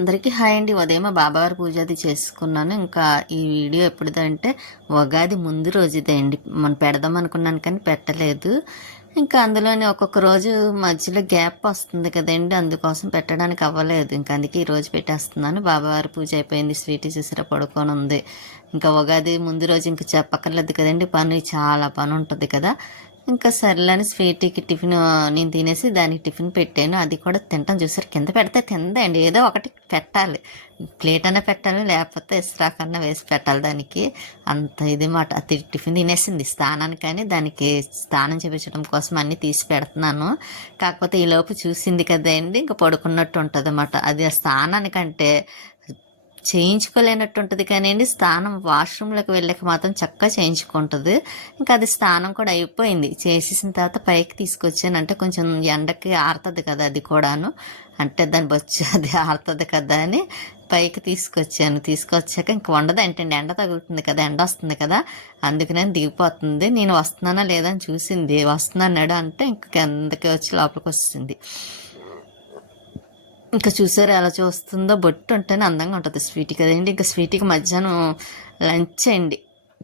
అందరికీ హాయ్ అండి. ఉదయం బాబావారి పూజ అది చేసుకున్నాను. ఇంకా ఈ వీడియో ఎప్పుడుదంటే ఉగాది ముందు రోజుదే అండి. మనం పెడదాం అనుకున్నాను కానీ పెట్టలేదు. ఇంకా అందులోనే ఒక్కొక్క రోజు మధ్యలో గ్యాప్ వస్తుంది కదండి. అందుకోసం పెట్టడానికి అవ్వలేదు. ఇంకా అందుకే ఈ రోజు పెట్టేస్తున్నాను. బాబావారి పూజ అయిపోయింది. స్వీట్ చూసిరా పడుకొని ఉంది. ఇంకా ఉగాది ముందు రోజు ఇంకా చెప్పక్కర్లేదు కదండి. పని చాలా పని ఉంటుంది కదా. ఇంకా సర్లని స్వీట్కి టిఫిన్ నేను తినేసి దానికి టిఫిన్ పెట్టాను. అది కూడా తింటాం. చూసారు కింద పెడితే తిందండి. ఏదో ఒకటి పెట్టాలి. ప్లేట్ అన్నా పెట్టాలి లేకపోతే ఇస్రాకన్నా వేసి పెట్టాలి దానికి. అంత ఇది మాట. అది టిఫిన్ తినేసింది. స్నానానికి కానీ దానికి స్నానం చేపించడం కోసం అన్నీ తీసి పెడుతున్నాను. కాకపోతే ఈలోపు చూసింది కదండి ఇంకా పడుకున్నట్టు ఉంటుంది అన్నమాట అది ఆ స్థానానికంటే చేయించుకోలేనట్టు ఉంటుంది కానీ స్నానం వాష్రూమ్లోకి వెళ్ళక మాత్రం చక్కగా చేయించుకుంటుంది. ఇంకా అది స్నానం కూడా అయిపోయింది. చేసేసిన తర్వాత పైకి తీసుకొచ్చాను. అంటే కొంచెం ఎండకి ఆరుతుంది కదా అది కూడాను. అంటే దాని బొచ్చు అది ఆరుతుంది కదా అని పైకి తీసుకొచ్చాను. తీసుకొచ్చాక ఇంక వండదు. అంటే ఎండ తగులుతుంది కదా ఎండ వస్తుంది కదా. అందుకనే దిగిపోతుంది. నేను వస్తున్నానా లేదా అని చూసింది. వస్తున్నాడు అంటే ఇంక కిందకి వచ్చి లోపలికి వస్తుంది. ఇంకా చూసారు ఎలా చూస్తుందో? బొట్టు ఉంటేనే అందంగా ఉంటుంది స్వీట్ కదండి ఇంకా స్వీట్కి మధ్యాహ్నం లంచ్ అండి.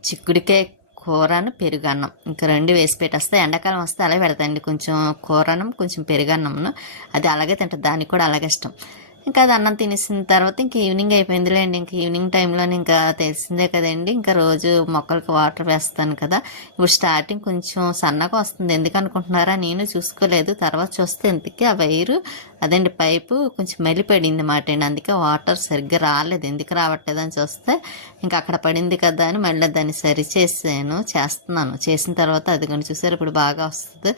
చిక్కుడికాయ కూరను పెరుగన్నం. ఇంకా రెండు వేసి పెట్టేస్తే ఎండాకాలం వస్తే అలా పెడతాయండి. కొంచెం కూరన్నం కొంచెం పెరుగన్నమును అది అలాగే తింటుంది. దానికి కూడా అలాగే ఇష్టం. ఇంకా అది అన్నం తినేసిన తర్వాత ఇంక ఈవినింగ్ అయిపోయిందిలేండి. ఇంక ఈవినింగ్ టైంలో ఇంకా తెలిసిందే కదండి. ఇంకా రోజు మొక్కలకి వాటర్ వేస్తాను కదా. ఇప్పుడు స్టార్టింగ్ కొంచెం సన్నగా వస్తుంది. ఎందుకు అనుకుంటున్నారా? నేను చూసుకోలేదు. తర్వాత చూస్తే ఇంతకీ ఆ వైరు అదండి పైపు కొంచెం మెలిపడింది మాట అండి. అందుకే వాటర్ సరిగ్గా రాలేదు. ఎందుకు రావట్లేదు అని చూస్తే ఇంకా అక్కడ పడింది కదా అని మళ్ళీ దాన్ని సరి చేసాను చేస్తున్నాను. చేసిన తర్వాత అది కొన్ని చూసారు? ఇప్పుడు బాగా వస్తుంది.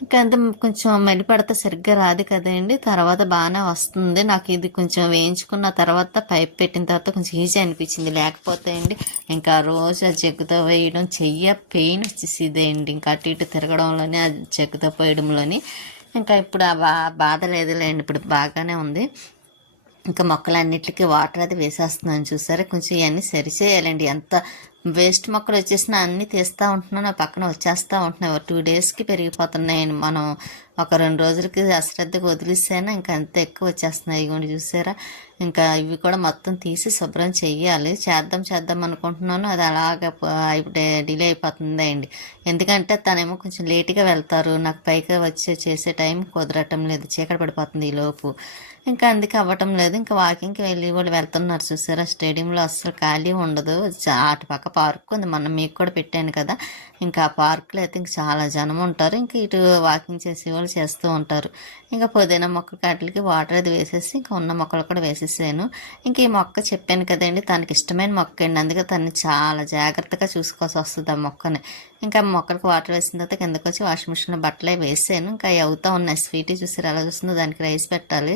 ఇంకా అంత కొంచెం మెలిపడితే సరిగ్గా రాదు కదండి. తర్వాత బాగానే వస్తుంది. నాకు ఇది కొంచెం వేయించుకున్న తర్వాత పైప్ పెట్టిన తర్వాత కొంచెం ఈజీ అనిపించింది. లేకపోతే అండి ఇంకా రోజు ఆ జగ్గుతో వేయడం చెయ్య పెయిన్ వచ్చేసిదే అండి ఇంకా అటు ఇటు తిరగడంలోని ఆ జగ్గుతో పోయడంలోని. ఇంకా ఇప్పుడు ఆ బా బాధ లేదులేండి. ఇప్పుడు బాగానే ఉంది. ఇంకా మొక్కలన్నిటికీ వాటర్ అది వేసేస్తున్నాను చూసారా? కొంచెం ఇవన్నీ సరిచేయాలండి. ఎంత వేస్ట్ మొక్కలు వచ్చేసినా అన్నీ తీస్తూ ఉంటున్నాను పక్కన వచ్చేస్తూ ఉంటున్నాయి. టూ డేస్కి పెరిగిపోతున్నాయి మనం. ఒక రెండు రోజులకి అశ్రద్ధగా వదిలిస్తేనే ఇంకా అంత ఎక్కువ వచ్చేస్తున్నాయి. ఇవ్వండి చూసారా? ఇంకా ఇవి కూడా మొత్తం తీసి శుభ్రం చేయాలి చేద్దాం చేద్దాం అనుకుంటున్నాను. అది అలాగ డిలే అయిపోతుంది అండి. ఎందుకంటే తనేమో కొంచెం లేట్గా వెళ్తారు. నాకు పైకి వచ్చి చేసే టైం కుదరటం లేదు. చీకటి పడిపోతుంది ఈ లోపు. ఇంకా అందుకే అవ్వటం లేదు. ఇంకా వాకింగ్కి వెళ్ళి వాళ్ళు వెళ్తున్నారు చూసారా? స్టేడియంలో అస్సలు ఖాళీ ఉండదు. అటు పక్క పార్క్ ఉంది. మనం మీకు కూడా పెట్టాను కదా. ఇంకా ఆ పార్క్లో అయితే ఇంకా చాలా జనం ఉంటారు. ఇంకా ఇటు వాకింగ్ చేసే వాళ్ళు చేస్తూ ఉంటారు. ఇంకా పుదీనా మొక్క కాటికి వాటర్ అది వేసేసి ఇంకా ఉన్న మొక్కలు కూడా వేసేసాను. ఇంకా ఈ మొక్క చెప్పాను కదండి తనకి ఇష్టమైన మొక్క అండి. అందుకే తను చాలా జాగ్రత్తగా చూసుకోవాల్సి వస్తుంది ఆ మొక్కని. ఇంకా మొక్కలకు వాటర్ వేసిన తర్వాత కిందకు వచ్చి వాషింగ్ మిషన్లో బట్టలే వేసాను. ఇంకా అవి అవుతా ఉన్నాయి. స్వీట్ చూసారు ఎలా చూస్తుందో దానికి రైస్ పెట్టాలి.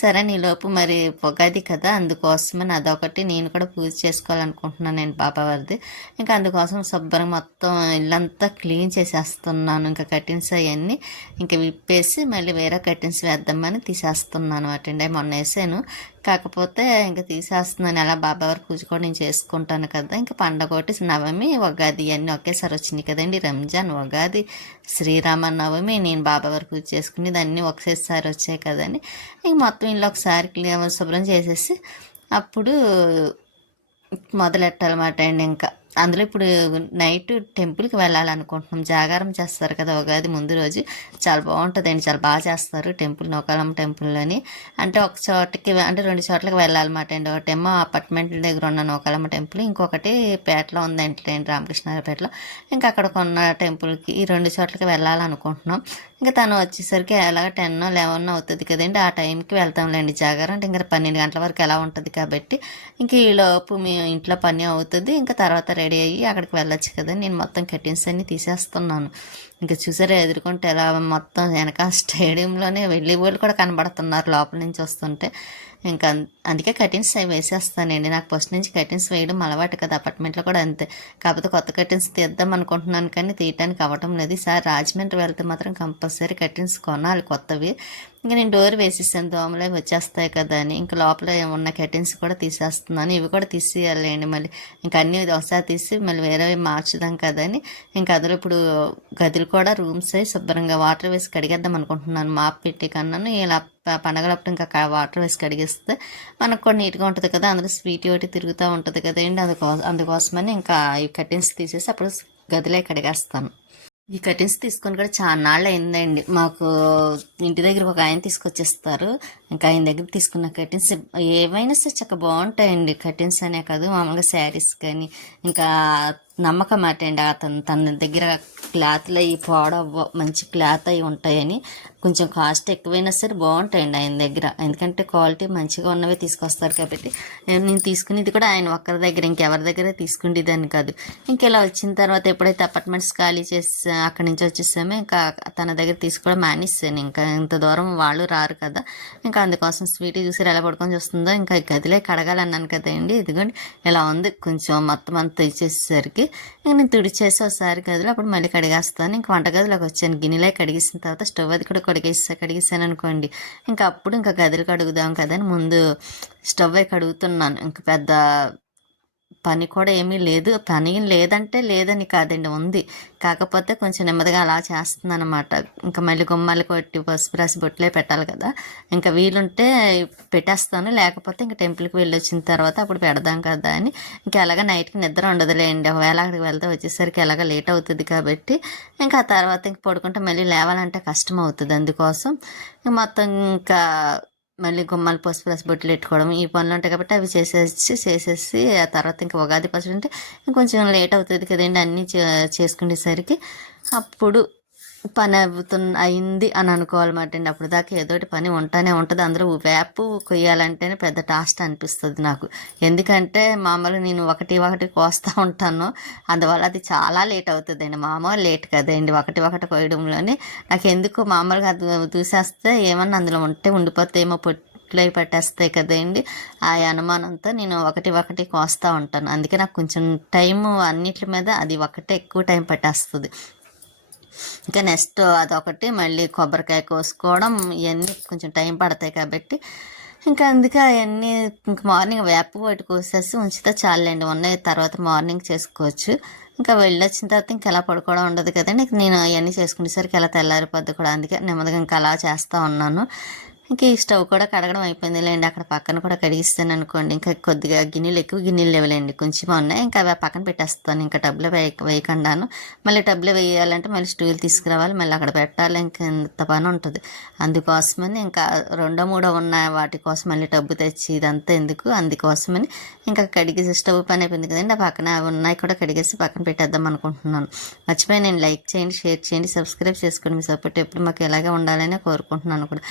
సరే నీలోపు మరి పొగది కదా అందుకోసమని అదొకటి నేను కూడా పూజ చేసుకోవాలనుకుంటున్నాను నేను వారిది. ఇంకా అందుకోసం శుభ్రంగా మొత్తం ఇల్లంతా క్లీన్ చేసేస్తున్నాను. ఇంకా కటిన్స్ అవన్నీ ఇంకా విప్పేసి మళ్ళీ వేరే కటిన్స్ వేద్దామని తీసేస్తున్నాను. వాటండి మొన్న వేసాను. కాకపోతే ఇంకా తీసేస్తున్నాను. అలా బాబావారి పూజ కూడా నేను చేసుకుంటాను కదా. ఇంకా పండగ ఒకటి నవమి ఉగాది అన్నీ ఒకేసారి వచ్చినాయి కదండి. రంజాన్ ఉగాది శ్రీరామ నవమి నేను బాబావారి పూజ చేసుకునేది అన్నీ ఒకసారి వచ్చాయి కదండి. ఇంక మొత్తం ఇంట్లో ఒకసారి శుభ్రం చేసేసి అప్పుడు మొదలెట్టాలన్నమాట అండి. ఇంకా అందులో ఇప్పుడు నైట్ టెంపుల్కి వెళ్ళాలనుకుంటున్నాం. జాగారం చేస్తారు కదా ఉగాది ముందు రోజు. చాలా బాగుంటుందండి. చాలా బాగా చేస్తారు టెంపుల్ నౌకాలమ్మ టెంపుల్లోని అంటే ఒక చోటకి అంటే రెండు చోట్లకి వెళ్ళాలన్నమాట అండి. ఒకటేమో అపార్ట్మెంట్ దగ్గర ఉన్న నౌకాలమ్మ టెంపుల్ ఇంకొకటి పేటలో ఉందండి రామకృష్ణారపేటలో ఇంకా అక్కడ కొన్న టెంపుల్కి ఈ రెండు చోట్లకి వెళ్ళాలనుకుంటున్నాం. ఇంకా తను వచ్చేసరికి ఎలాగ టెన్ లెవెన్ అవుతుంది కదండి. ఆ టైంకి వెళ్తాంలేండి జాగారం. అంటే ఇంకా పన్నెండు గంటల వరకు ఎలా ఉంటుంది కాబట్టి. ఇంక ఈలోపు మీ ఇంట్లో పని అవుతుంది. ఇంకా తర్వాత రెడీ అయ్యి అక్కడికి వెళ్ళొచ్చు కదా. నేను మొత్తం కటింగ్స్ అన్ని తీసేస్తున్నాను. ఇంకా చూసారా ఎదుర్కొంటే ఎలా మొత్తం వెనక స్టేడియంలోనే వెళ్ళి వాళ్ళు కూడా కనబడుతున్నారు లోపల నుంచి వస్తుంటే. ఇంకా అందుకే కటిన్స్ అవి వేసేస్తానండి. నాకు ఫస్ట్ నుంచి కటిన్స్ వేయడం అలవాటు కదా అపార్ట్మెంట్లో కూడా అంతే. కాకపోతే కొత్త కటిన్స్ తీద్దాం అనుకుంటున్నాను కానీ తీయటానికి అవ్వటం లేదు. ఈసారి రాజమండ్రి వెళ్తే మాత్రం కంపల్సరీ కటిన్స్ కొనాలి కొత్తవి. ఇంకా నేను డోర్ వేసేసాను దోమలే వచ్చేస్తాయి కదా అని. ఇంకా లోపల ఉన్న కటిన్స్ కూడా తీసేస్తున్నాను. ఇవి కూడా తీసేయాలండి మళ్ళీ. ఇంకా అన్నీ ఒకసారి తీసి మళ్ళీ వేరేవి మార్చుదాం కదా అని. ఇంకా అందులో ఇప్పుడు గదిలో కూడా రూమ్స్ శుభ్రంగా వాటర్ వేసి కడిగేద్దాం అనుకుంటున్నాను. మాప్ పెట్టి కన్నాను. ఇలా పండగలప్పుడు ఇంకా వాటర్ వేసి కడిగిస్తే మనకు కూడా నీట్గా ఉంటుంది కదా. అందులో స్వీట్ ఒకటి తిరుగుతూ ఉంటుంది కదండి. అందుకో అందుకోసమని ఇంకా ఈ కర్టెన్స్ తీసేసి అప్పుడు గదిలో కడిగేస్తాను. ఈ కటింగ్స్ తీసుకొని కూడా చాలా నాళ్ళు అయిందండి మాకు ఇంటి దగ్గర ఒక ఆయన తీసుకొచ్చేస్తారు. ఇంకా ఆయన దగ్గర తీసుకున్న కర్టెన్స్ ఏవైనా సరే చక్కగా బాగుంటాయండి. కర్టెన్స్ అనే కాదు మామూలుగా శారీస్ కానీ ఇంకా నమ్మకం అటండి అతను తన దగ్గర క్లాత్లు అవి పోడవ మంచి క్లాత్ అవి ఉంటాయని కొంచెం కాస్ట్ ఎక్కువైనా సరే బాగుంటాయండి ఆయన దగ్గర. ఎందుకంటే క్వాలిటీ మంచిగా ఉన్నవే తీసుకొస్తారు కాబట్టి నేను నేను తీసుకునేది కూడా ఆయన ఒక్కరి దగ్గర ఇంకెవరి దగ్గర తీసుకునేదాన్ని కాదు. ఇంకెలా వచ్చిన తర్వాత ఎప్పుడైతే అపార్ట్మెంట్స్ ఖాళీ చేసి అక్కడి నుంచి వచ్చేసామో ఇంకా తన దగ్గర తీసుకోవడం మానేసాను ఇంకా ఇంత దూరం వాళ్ళు రారు కదా. ఇంకా అందుకోసం స్వీట్ చూసి ఎలా పడుకొని చూస్తుందో ఇంకా ఈ గదిలే కడగాలన్నాను కదండి. ఇదిగోండి ఇలా ఉంది. కొంచెం మొత్తం అంతా ఇచ్చేసరికి ఇంక నేను తుడిచేసి ఒకసారి గదిలో అప్పుడు మళ్ళీ కడిగేస్తాను. ఇంకా వంటగదిలోకి వచ్చాను. గిన్నెలే కడిగేసిన తర్వాత స్టవ్ అది కూడా కడిగేసా కడిగేసాను అనుకోండి. ఇంకా అప్పుడు ఇంకా గదిలో కడుగుదాం కదా అని ముందు స్టవ్ కడుగుతున్నాను. ఇంకా పెద్ద పని కూడా ఏమీ లేదు. పని లేదంటే లేదని కాదండి ఉంది. కాకపోతే కొంచెం నెమ్మదిగా అలా చేస్తుంది అనమాట ఇంకా మళ్ళీ గుమ్మాలు కొట్టి పసుపు రాసి బొట్లే పెట్టాలి కదా. ఇంకా వీలుంటే పెట్టేస్తాను. లేకపోతే ఇంకా టెంపుల్కి వెళ్ళి వచ్చిన తర్వాత అప్పుడు పెడదాం కదా అని. ఇంకా ఎలాగ నైట్కి నిద్ర ఉండదులేండి. ఒకవేళ అక్కడికి వెళ్తే వచ్చేసరికి ఎలాగ లేట్ అవుతుంది కాబట్టి. ఇంకా ఆ తర్వాత ఇంక పడుకుంటే మళ్ళీ లేవాలంటే కష్టం అవుతుంది అందుకోసం. మొత్తం ఇంకా మళ్ళీ గుమ్మాలు పసుపు ప్లస్ బొట్లు పెట్టుకోవడం ఈ పనులు ఉంటాయి కాబట్టి అవి చేసేసి చేసేసి ఆ తర్వాత ఇంకా ఉగాది పచ్చడి అంటే కొంచెం లేట్ అవుతుంది కదండి అన్నీ చే- చేసుకునేసరికి. అప్పుడు పని అవుతున్న అయింది అని అనుకోవాలన్నమాట అండి. అప్పుడు దాకా ఏదో ఒకటి పని ఉంటానే ఉంటుంది. అందులో వేపు కొయ్యాలంటేనే పెద్ద టాస్ట్ అనిపిస్తుంది నాకు. ఎందుకంటే మామూలు నేను ఒకటి ఒకటి కోస్తూ ఉంటాను. అందువల్ల అది చాలా లేట్ అవుతుందండి. మామూలు లేట్ కదండి. ఒకటి ఒకటి కోయడంలోనే నాకు ఎందుకు మామూలుగా అది చూసేస్తే ఏమన్నా అందులో ఉంటే ఉండిపోతే ఏమో అవి పట్టేస్తాయి కదండి. ఆ అనుమానంతో నేను ఒకటి ఒకటి కోస్తూ ఉంటాను. అందుకే నాకు కొంచెం టైం అన్నిటి మీద అది ఒకటే ఎక్కువ టైం పట్టేస్తుంది. ఇంకా నెక్స్ట్ అదొకటి మళ్ళీ కొబ్బరికాయ కోసుకోవడం ఇవన్నీ కొంచెం టైం పడతాయి కాబట్టి. ఇంకా అందుకే అవన్నీ ఇంక మార్నింగ్ వేప ఒకటి కోసేసి ఉంచితే చాలండి. ఉన్నాయి తర్వాత మార్నింగ్ చేసుకోవచ్చు. ఇంకా వెళ్ళొచ్చిన తర్వాత ఇంకా ఎలా పడుకోవడం ఉండదు కదండి. నేను అవన్నీ చేసుకునేసరికి ఎలా తెల్లారిపోద్ది కూడా. అందుకే నెమ్మదిగా ఇంకా అలా చేస్తూ ఉన్నాను. ఇంకా ఈ స్టవ్ కూడా కడగడం అయిపోయింది లేండి అక్కడ పక్కన కూడా కడిగిస్తాను అనుకోండి. ఇంకా కొద్దిగా గిన్నెలు ఎక్కువ గిన్నెలు లేవులేండి. కొంచెం ఉన్నాయి. ఇంకా అవి పక్కన పెట్టేస్తాను. ఇంకా టబ్లో వేయ వేయకుండాను. మళ్ళీ టబ్లో వేయాలంటే మళ్ళీ స్టూల్ తీసుకురావాలి. మళ్ళీ అక్కడ పెట్టాలి. ఇంకా ఎంత పని ఉంటుంది. అందుకోసమని ఇంకా రెండో మూడో ఉన్న వాటి కోసం మళ్ళీ టబ్బు తెచ్చి ఇదంతా ఎందుకు? అందుకోసమని ఇంకా కడిగేసి స్టవ్ పని అయిపోయింది కదండి. ఆ పక్కన అవి ఉన్నాయి కూడా కడిగేసి పక్కన పెట్టేద్దాం అనుకుంటున్నాను. మర్చిపోయి నేను లైక్ చేయండి షేర్ చేయండి సబ్స్క్రైబ్ చేసుకోండి. మీ సపోర్ట్ ఎప్పుడు మాకు ఎలాగే ఉండాలని కోరుకుంటున్నాను కూడా.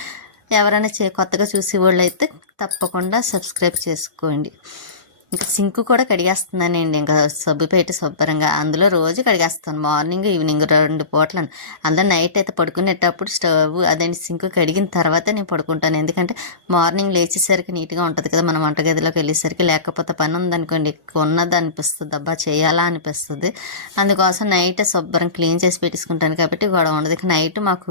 ఎవరైనా చే కొత్తగా చూసేవాళ్ళు అయితే తప్పకుండా సబ్స్క్రైబ్ చేసుకోండి. ఇంకా సింక్ కూడా కడిగేస్తున్నానండి. ఇంకా సబ్బు పెట్టి శుభ్రంగా అందులో రోజు కడిగేస్తాను. మార్నింగ్ ఈవినింగ్ రెండు పూటలను. అందులో నైట్ అయితే పడుకునేటప్పుడు స్టవ్ అదండి సింక్ కడిగిన తర్వాత నేను పడుకుంటాను. ఎందుకంటే మార్నింగ్ లేచేసరికి నీట్గా ఉంటుంది కదా మనం వంటగదిలోకి వెళ్ళేసరికి. లేకపోతే పని ఉందనుకోండి అనుకోండి ఉన్నది అనిపిస్తుంది. అబ్బా చేయాలా అనిపిస్తుంది. అందుకోసం నైట్ శుభ్రం క్లీన్ చేసి పెట్టేసుకుంటాను కాబట్టి గొడవ ఉండదు. నైట్ మాకు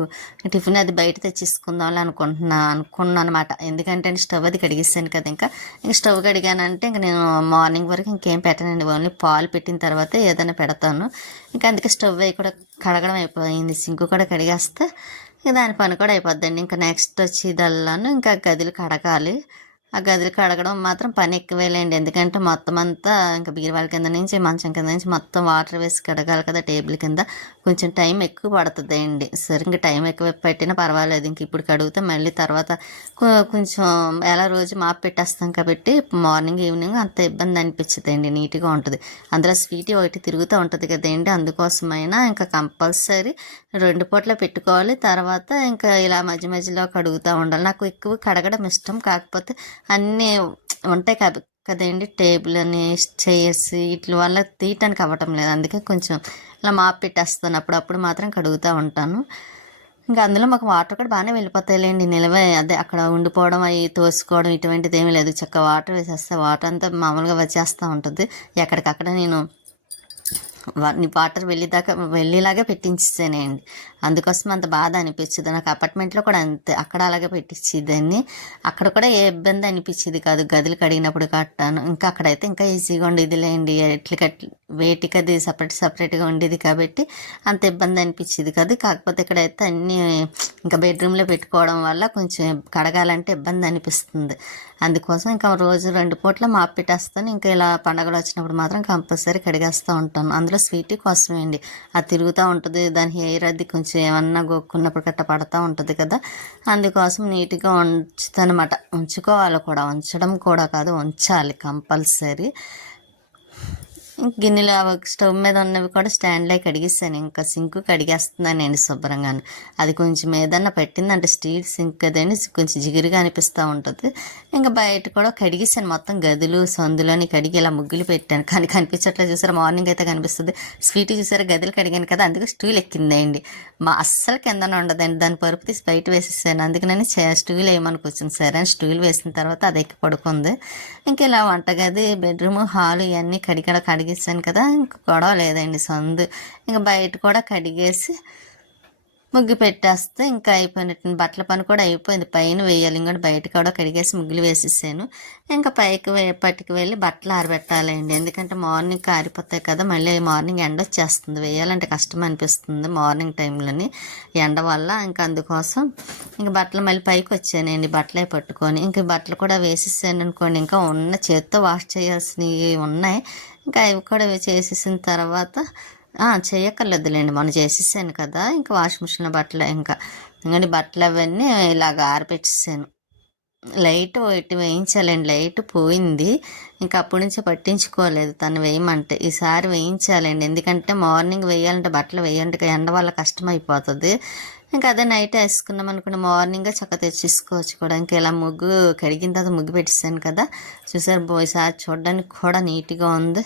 టిఫిన్ అది బయట తెచ్చేసుకుందాం అనుకుంటున్నా అనుకున్నాను అనమాట ఎందుకంటే స్టవ్ అది కడిగిస్తాను కదా ఇంకా. ఇంకా స్టవ్ కడిగానంటే ఇంకా నేను మార్నింగ్ వరకు ఇంకేం పెట్టనండి. ఓన్లీ పాలు పెట్టిన తర్వాత ఏదైనా పెడతాను. ఇంకా అందుకే స్టవ్ అవి కూడా కడగడం అయిపోయింది. సింక్ కూడా కడిగేస్తే ఇంకా దాని పని కూడా అయిపోద్దండి. ఇంకా నెక్స్ట్ వచ్చి దల్లాను ఇంకా గదిలు కడగాలి. ఆ గదిలు కడగడం మాత్రం పని ఎక్కువేలేండి. ఎందుకంటే మొత్తం అంతా ఇంకా బీరువాల కింద నుంచి మంచం కింద నుంచి మొత్తం వాటర్ వేసి కడగాలి కదా టేబుల్ కింద. కొంచెం టైం ఎక్కువ పడుతుంది అండి సరే ఇంకా టైం ఎక్కువ పెట్టినా పర్వాలేదు. ఇంక ఇప్పుడు కడిగితే మళ్ళీ తర్వాత కొంచెం ఎలా రోజు మాపు పెట్టేస్తాం కాబట్టి మార్నింగ్ ఈవినింగ్ అంత ఇబ్బంది అనిపించదు అండి నీట్గా ఉంటుంది. అందులో స్వీట్ ఒకటి తిరుగుతూ ఉంటుంది కదండి. అందుకోసమైనా ఇంకా కంపల్సరీ రెండు పూట్ల పెట్టుకోవాలి. తర్వాత ఇంకా ఇలా మధ్య మధ్యలో కడుగుతూ ఉండాలి. నాకు ఎక్కువ కడగడం ఇష్టం. కాకపోతే అన్నీ ఉంటాయి కదా కదండి. టేబుల్ అని చైర్స్ వీటి వల్ల తీయటానికి అవ్వటం లేదు. అందుకే కొంచెం ఇలా మాపు పెట్టేస్తాను. అప్పుడప్పుడు మాత్రం కడుగుతూ ఉంటాను. ఇంకా అందులో మాకు వాటర్ కూడా బాగానే వెళ్ళిపోతాయిలేండి. నిలవ అదే అక్కడ ఉండిపోవడం అవి తోసుకోవడం ఇటువంటిది ఏమీ లేదు. చక్క వాటర్ వేసేస్తే వాటర్ అంతా మామూలుగా వచ్చేస్తూ ఉంటుంది. ఎక్కడికక్కడ నేను వా- నీ వాటర్ వెళ్ళేదాకా వెళ్ళేలాగా పెట్టించేసానండి. అందుకోసం అంత బాధ అనిపించదు నాకు అపార్ట్మెంట్లో కూడా అంతే అక్కడ అలాగే పెట్టించేదాన్ని అక్కడ కూడా ఏ ఇబ్బంది అనిపించేది కాదు. గదులు కడిగినప్పుడు కట్టాను. ఇంకా అక్కడైతే ఇంకా ఈజీగా ఉండేది లేండి ఎట్లు వేటికి అది సపరేట్ సపరేట్గా ఉండేది కాబట్టి అంత ఇబ్బంది అనిపించేది కాదు. కాకపోతే ఇక్కడైతే అన్నీ ఇంకా బెడ్రూమ్లో పెట్టుకోవడం వల్ల కొంచెం కడగాలంటే ఇబ్బంది అనిపిస్తుంది. అందుకోసం ఇంకా రోజు రెండు పూట్ల మాప్ పెట్టేస్తాను ఇంకా ఇలా పండగలు వచ్చినప్పుడు మాత్రం కంపల్సరీ కడిగేస్తూ ఉంటాను. అందులో స్వీట్ కోసమే అండి. అది తిరుగుతూ ఉంటుంది. దాని హెయిర్ అది కొంచెం ఏమన్నా గొక్కున్నప్పుడు గట్ట పడుతూ ఉంటుంది కదా. అందుకోసం నీట్గా ఉంచుతానమాట ఉంచుకోవాలి కూడా. ఉంచడం కూడా కాదు. ఉంచాలి కంపల్సరీ. గిన్నెలు స్టవ్ మీద ఉన్నవి కూడా స్టాండ్లో కడిగిస్తాను. ఇంకా సింక్ కడిగేస్తున్నాను నేను శుభ్రంగా అది కొంచెం ఏదన్నా పెట్టిందంటే స్టీల్ సింక్ అదేని కొంచెం జిగురుగా అనిపిస్తూ ఉంటుంది. ఇంకా బయట కూడా కడిగిస్తాను మొత్తం గదులు సందులోని కడిగి ఇలా ముగ్గులు పెట్టాను. కానీ కనిపించట్లేదు. చూసారా? మార్నింగ్ అయితే కనిపిస్తుంది. స్వీట్ చూసారా? గదులు కడిగాను కదా. అందుకే స్టూల్ ఎక్కిందండి. మా అస్సలు కిందన ఉండదండి. దాని పరుపు తీసి బయట వేసేసాను. అందుకని స్టూల్ వేయమని కూర్చుంది. సరే అని స్టూల్ వేసిన తర్వాత అది ఎక్కి పడుకుంది. ఇంకా ఇలా వంటగది బెడ్రూమ్ హాల్ ఇవన్నీ కడిగడ కడిగేసాను కదా ఇంక గొడవ లేదండి సందు. ఇంకా బయట కూడా కడిగేసి ముగ్గు పెట్టేస్తే ఇంకా అయిపోయినట్టు బట్టల పని కూడా అయిపోయింది. పైన వేయాలి. ఇంకా బయట కూడా కడిగేసి ముగ్గులు వేసేసాను. ఇంకా పైకి వే పట్టుకు వెళ్ళి బట్టలు ఆరబెట్టాలండి. ఎందుకంటే మార్నింగ్ ఆరిపోతాయి కదా మళ్ళీ మార్నింగ్ ఎండ వచ్చేస్తుంది. వేయాలంటే కష్టం అనిపిస్తుంది మార్నింగ్ టైంలోని. ఎండ వల్ల ఇంకా అందుకోసం ఇంకా బట్టలు మళ్ళీ పైకి వచ్చానండి. బట్టలే పట్టుకొని. ఇంకా బట్టలు కూడా వేసేసాను అనుకోండి ఇంకా ఉన్న చేత్తో వాష్ చేయాల్సినవి ఉన్నాయి. ఇంకా అవి కూడా చేసేసిన తర్వాత చేయక్కర్లేదులేండి. మొన్న చేసేసాను కదా ఇంకా వాషింగ్ మిషన్ బట్టలు ఇంకా ఎందుకంటే బట్టలు అవన్నీ ఇలాగ ఆరబెట్టేసాను లైట్ ఇటు వేయించాలండి లైట్ పోయింది. ఇంకా అప్పటి నుంచి పట్టించుకోలేదు తను వేయమంటే. ఈసారి వేయించాలండి ఎందుకంటే మార్నింగ్ వేయాలంటే బట్టలు వేయాలంటే ఎండ వల్ల కష్టం అయిపోతుంది. ఇంకా అదే నైట్ వేసుకున్నాం అనుకున్న మార్నింగ్ చక్కగా తెచ్చేసుకోవచ్చు కూడా. ఇంకా ఇలా ముగ్గు కడిగిన తర్వాత ముగ్గు పెట్టేసాను కదా. చూసారు బో ఈసారి చూడడానికి కూడా నీట్గా ఉంది.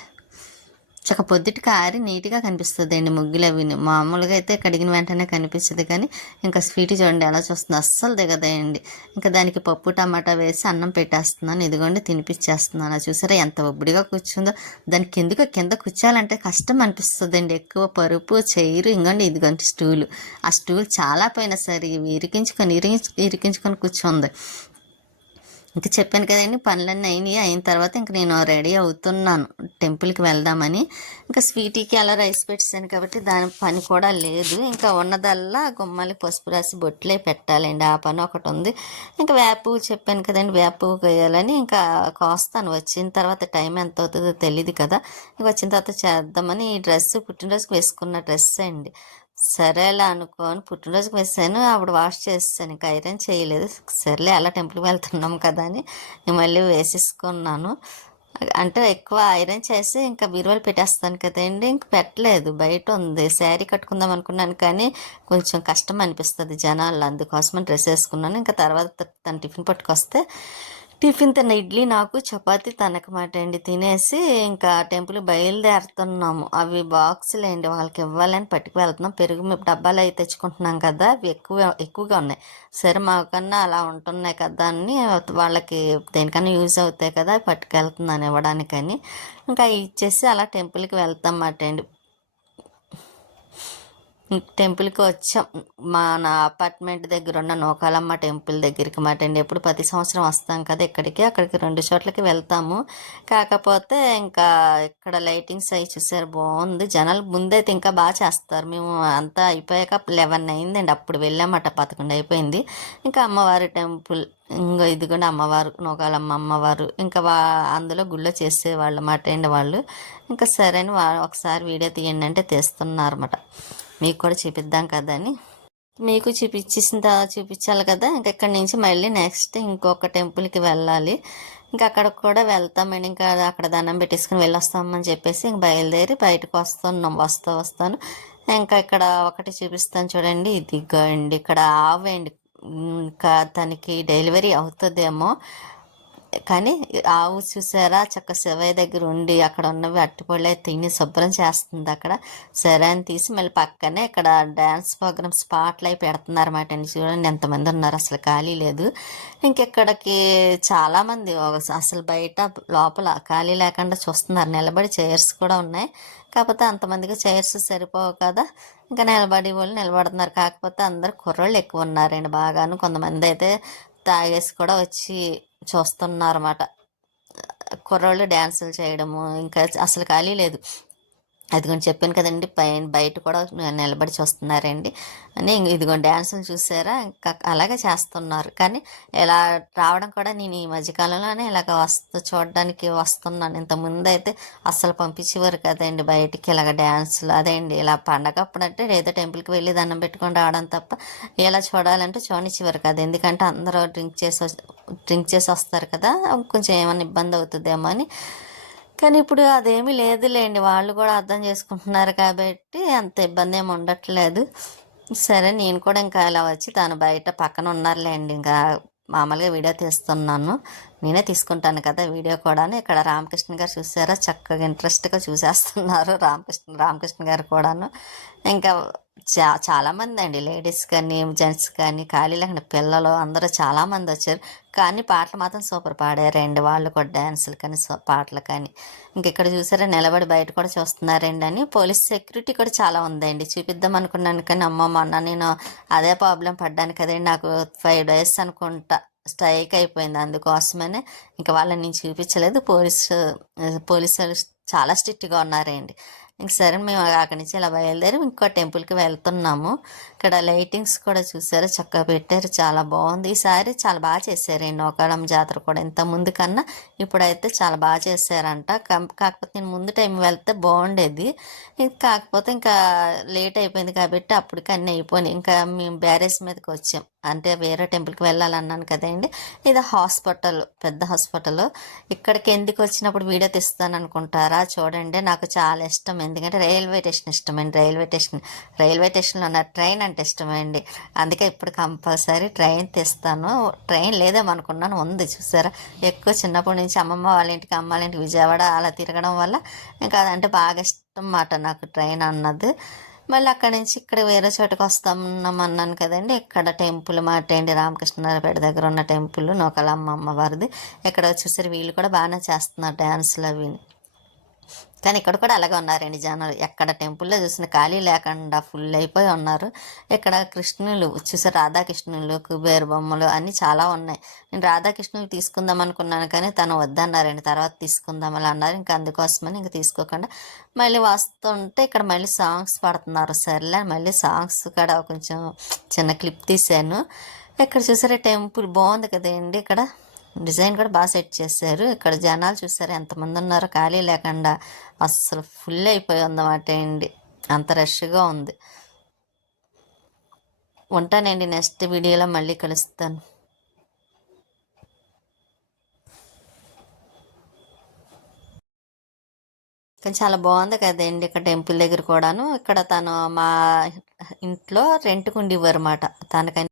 చక్క పొద్దుటికి ఆరి నీట్గా కనిపిస్తుంది అండి ముగ్గులు అవి. మామూలుగా అయితే కడిగిన వెంటనే కనిపిస్తుంది కానీ ఇంకా స్వీట్ చూడండి ఎలా చూస్తుంది అస్సలు దిగదండి. ఇంకా దానికి పప్పు టమాటా వేసి అన్నం పెట్టేస్తున్నాను. ఇదిగోండి తినిపించేస్తున్నాను అది చూసారా ఎంత ఒబ్బడిగా కూర్చుందో. దానికి కిందకు కింద కూర్చోాలంటే కష్టం అనిపిస్తుంది అండి ఎక్కువ పరుపు చైరు ఇంకోండి ఇదిగోండి స్టూలు. ఆ స్టూల్ చాలా పోయినా సరే ఇవి ఇరికించుకొని ఇరికించు ఇరికించుకొని కూర్చుంది. ఇంకా చెప్పాను కదండి పనులన్నీ అయినాయి. అయిన తర్వాత ఇంక నేను రెడీ అవుతున్నాను. టెంపుల్కి వెళ్దామని. ఇంకా స్వీటీకి అలా రైస్ పెట్టాను కాబట్టి దాని పని కూడా లేదు. ఇంకా ఉన్నదల్లా గుమ్మాలి పసుపు రాసి బొట్లే పెట్టాలండి. ఆ పని ఒకటి ఉంది. ఇంకా వేపు చెప్పాను కదండి వేపు వేయాలని ఇంకా కోస్తాను. వచ్చిన తర్వాత టైం ఎంత అవుతుందో తెలియదు కదా. ఇంకా వచ్చిన తర్వాత చేద్దామని ఈ డ్రెస్ పుట్టినరోజుకి వేసుకున్న డ్రెస్ అండి. సరేలే అనుకోని పుట్టినరోజుకి వేసాను అప్పుడు వాష్ చేస్తాను ఇంకా ఐరన్ చేయలేదు. సరేలే అలా టెంపుల్కి వెళ్తున్నాం కదా అని నేను మళ్ళీ వేసేసుకున్నాను. అంటే ఎక్కువ ఐరన్ చేసి ఇంకా బీరువాలు పెట్టేస్తాను కదండి. ఇంక పెట్టలేదు. బయట ఉంది. శారీ కట్టుకుందాం అనుకున్నాను కానీ కొంచెం కష్టం అనిపిస్తుంది జనాలు అందుకోసం డ్రెస్ వేసుకున్నాను. ఇంకా తర్వాత తను టిఫిన్ పట్టుకొస్తే టిఫిన్ తిన్న ఇడ్లీ నాకు చపాతి తనకమాట అండి. తినేసి ఇంకా టెంపుల్ బయలుదేరుతున్నాము. అవి బాక్సులు అండి వాళ్ళకి ఇవ్వాలని పట్టుకు వెళ్తున్నాం. పెరుగు మేము డబ్బాలు అవి తెచ్చుకుంటున్నాం కదా అవి ఎక్కువ ఎక్కువగా ఉన్నాయి. సరే మాకన్నా అలా ఉంటున్నాయి కదా అని వాళ్ళకి దేనికన్నా యూజ్ అవుతాయి కదా అవి పట్టుకెళ్తున్నాను ఇవ్వడానికని. ఇంకా అవి ఇచ్చేసి అలా టెంపుల్కి వెళ్తాం మాట అండి టెంపుల్కి వచ్చాం. మా నా అపార్ట్మెంట్ దగ్గర ఉన్న నోకాలమ్మ టెంపుల్ దగ్గరికి మాట అండి ఎప్పుడు ప్రతి సంవత్సరం వస్తాం కదా ఇక్కడికి అక్కడికి రెండు చోట్లకి వెళ్తాము. కాకపోతే ఇంకా ఇక్కడ లైటింగ్స్ అవి చూసారు బాగుంది జనాలు ముందైతే ఇంకా బాగా చేస్తారు. మేము అంతా అయిపోయాక లెవెన్ అయిందండి. అప్పుడు వెళ్ళామట పదకొండు అయిపోయింది. ఇంకా అమ్మవారి టెంపుల్ ఇంకా ఇదిగోండి అమ్మవారు నోకాలమ్మ అమ్మవారు ఇంకా వా అందులో గుళ్ళో చేసేవాళ్ళు మాట అండి వాళ్ళు. ఇంకా సరే అని వా ఒకసారి వీడియో తీయండి అంటే తీస్తున్నారన్నమాట. మీకు కూడా చూపిద్దాం కదా అని. మీకు చూపించేసిన చూపించాలి కదా. ఇంకా ఇక్కడి నుంచి మళ్ళీ నెక్స్ట్ ఇంకొక టెంపుల్కి వెళ్ళాలి. ఇంకా అక్కడికి కూడా వెళ్తామండి ఇంకా అక్కడ దండం పెట్టేసుకుని వెళ్ళొస్తామని చెప్పేసి ఇంక బయలుదేరి బయటకు వస్తున్నాం. వస్తూ వస్తాను. ఇంకా ఇక్కడ ఒకటి చూపిస్తాను చూడండి. ఇదిగోండి. ఇక్కడ ఆవేండి ఇంకా తనకి డెలివరీ అవుతుందేమో. కానీ ఆవు చూసారా? చక్క శివయ్య దగ్గర ఉండి అక్కడ ఉన్నవి అట్టిపళ్ళే తిని శుభ్రం చేస్తుంది అక్కడ. సరే అని తీసి మళ్ళీ పక్కనే ఇక్కడ డ్యాన్స్ ప్రోగ్రామ్ స్పాట్లు అయి పెడుతున్నారన్నమాట అండి. చూడండి ఎంతమంది ఉన్నారు. అసలు ఖాళీ లేదు. ఇంకెక్కడికి చాలామంది అసలు బయట లోపల ఖాళీ లేకుండా చూస్తున్నారు. నిలబడి చైర్స్ కూడా ఉన్నాయి. కాకపోతే అంతమందికి చైర్స్ సరిపోవు కదా. ఇంకా నిలబడి వాళ్ళు నిలబడుతున్నారు. కాకపోతే అందరు కుర్రోళ్ళు ఎక్కువ ఉన్నారండి బాగాను. కొంతమంది అయితే తాగేసి కూడా వచ్చి చూస్తున్నారు అన్నమాట కుర్రోళ్ళు డ్యాన్సులు చేయడము ఇంకా అసలు ఖాళీ లేదు. అదిగోండి చెప్పాను కదండి పైన బయట కూడా నిలబడి చూస్తున్నారండి. అని ఇదిగోండి డ్యాన్సులు చూసారా? ఇంకా అలాగే చేస్తున్నారు. కానీ ఇలా రావడం కూడా నేను ఈ మధ్యకాలంలోనే ఇలాగ వస్తూ చూడడానికి వస్తున్నాను. ఇంతకుముందు అయితే అస్సలు పంపించేవారు కదండి బయటికి ఇలాగ డ్యాన్సులు అదే అండి. ఇలా పండగ అప్పుడంటే ఏదో టెంపుల్కి వెళ్ళి దండం పెట్టుకొని రావడం తప్ప ఇలా చూడాలంటే చూడనిచ్చేవారు కదా. ఎందుకంటే అందరూ డ్రింక్ చేసి డ్రింక్ చేసి వస్తారు కదా కొంచెం ఏమైనా ఇబ్బంది అవుతుందేమో అని. కానీ ఇప్పుడు అదేమీ లేదులేండి. వాళ్ళు కూడా అర్థం చేసుకుంటున్నారు కాబట్టి అంత ఇబ్బంది ఏమి ఉండట్లేదు. సరే నేను కూడా ఇంకా ఇలా వచ్చి తను బయట పక్కన ఉన్నారులేండి. ఇంకా మామూలుగా వీడియో తీస్తున్నాను. నేనే తీసుకుంటాను కదా వీడియో కూడా ఇక్కడ రామకృష్ణ గారు చూసారా? చక్కగా ఇంట్రెస్ట్గా చూసేస్తున్నారు రామకృష్ణ రామకృష్ణ గారు కూడాను. ఇంకా చా చాలామంది అండి. లేడీస్ కానీ జెంట్స్ కానీ ఖాళీ లేకుండా పిల్లలు అందరూ చాలామంది వచ్చారు. కానీ పాటలు మాత్రం సూపర్ పాడారండి వాళ్ళు కూడా డ్యాన్సులు కానీ పాటలు కానీ. ఇంకా ఇక్కడ చూసారా? నిలబడి బయట కూడా చూస్తున్నారండి అని. పోలీస్ సెక్యూరిటీ కూడా చాలా ఉందండి. చూపిద్దాం అనుకున్నాను కానీ అమ్మ మొన్న నేను అదే ప్రాబ్లం పడ్డాను కదండి. నాకు ఫైవ్ డేస్ అనుకుంటా. స్ట్రైక్ అయిపోయింది అందుకోసమనే ఇంకా వాళ్ళని నేను చూపించలేదు. పోలీసు పోలీసులు చాలా స్ట్రిక్ట్గా ఉన్నారండి ఇంక సరే మేము అక్కడి నుంచి ఇలా బయలుదేరి ఇంకో టెంపుల్కి వెళ్తున్నాము. ఇక్కడ లైటింగ్స్ కూడా చూసారు. చక్కగా పెట్టారు. చాలా బాగుంది. ఈసారి చాలా బాగా చేశారండి. నోకాలం జాతర కూడా ఇంత ముందు కన్నా ఇప్పుడైతే చాలా బాగా చేశారంట. కాకపోతే నేను ముందు టైం వెళ్తే బాగుండేది. కాకపోతే ఇంకా లేట్ అయిపోయింది కాబట్టి అప్పటికి అన్నీ అయిపోయినాయి. ఇంకా మేము బ్యారేజ్ మీదకి వచ్చాం. అంటే వేరే టెంపుల్కి వెళ్ళాలన్నాను కదండి. ఇది హాస్పిటల్ పెద్ద హాస్పిటల్. ఇక్కడికి ఎందుకు వచ్చినప్పుడు వీడియో తీస్తాను అనుకుంటారా చూడండి. నాకు చాలా ఇష్టం. ఎందుకంటే రైల్వే స్టేషన్ ఇష్టమండి రైల్వే స్టేషన్ రైల్వే స్టేషన్లో ఉన్న ట్రైన్ అంటే ఇష్టమండి. అందుకే ఇప్పుడు కంపల్సరీ ట్రైన్ తెస్తాను. ట్రైన్ లేదేమనుకున్నాను. ఉంది చూసారా? ఎక్కువ చిన్నప్పటి నుంచి అమ్మమ్మ వాళ్ళ ఇంటికి అమ్మ వాళ్ళ ఇంటికి విజయవాడ అలా తిరగడం వల్ల ఇంకా అదంటే బాగా ఇష్టం మాట నాకు ట్రైన్ అన్నది. మళ్ళీ అక్కడి నుంచి ఇక్కడ వేరే చోటుకు వస్తాం అన్నాను కదండి. ఇక్కడ టెంపుల్ మాటండి రామకృష్ణారపేట దగ్గర ఉన్న టెంపుల్ నోకలమ్మ అమ్మవారిది. ఇక్కడ వచ్చేసరి వీళ్ళు కూడా బాగానే చేస్తున్నారు డ్యాన్స్లు అవి. కానీ ఇక్కడ కూడా అలాగే ఉన్నారండి జనాలు ఎక్కడ టెంపుల్లో చూసిన ఖాళీ లేకుండా ఫుల్ అయిపోయి ఉన్నారు. ఇక్కడ కృష్ణులు చూసే రాధాకృష్ణులు కుబేర బొమ్మలు అన్నీ చాలా ఉన్నాయి. నేను రాధాకృష్ణులు తీసుకుందాం అనుకున్నాను కానీ తను వద్దన్నారండి తర్వాత తీసుకుందాం అలా అన్నారు. ఇంకా అందుకోసమని ఇంకా తీసుకోకుండా మళ్ళీ వస్తుంటే ఇక్కడ మళ్ళీ సాంగ్స్ పడుతున్నారు. సర్లే మళ్ళీ సాంగ్స్ కూడా కొంచెం చిన్న క్లిప్ తీశాను. ఇక్కడ చూసారా టెంపుల్ బాగుంది కదండి ఇక్కడ. డిజైన్ కూడా బాగా సెట్ చేశారు. ఇక్కడ జనాలు చూసారు ఎంతమంది ఉన్నారో ఖాళీ లేకుండా అస్సలు ఫుల్ అయిపోయి ఉందన్నమాట అండి. అంత రష్గా ఉంది. ఉంటానండి నెక్స్ట్ వీడియోలో మళ్ళీ కలుస్తాను. కానీ చాలా బాగుంది కదండి ఇక్కడ టెంపుల్ దగ్గర కూడాను. ఇక్కడ తను మా ఇంట్లో రెంట్కి ఉండేవారు అన్నమాట తనకని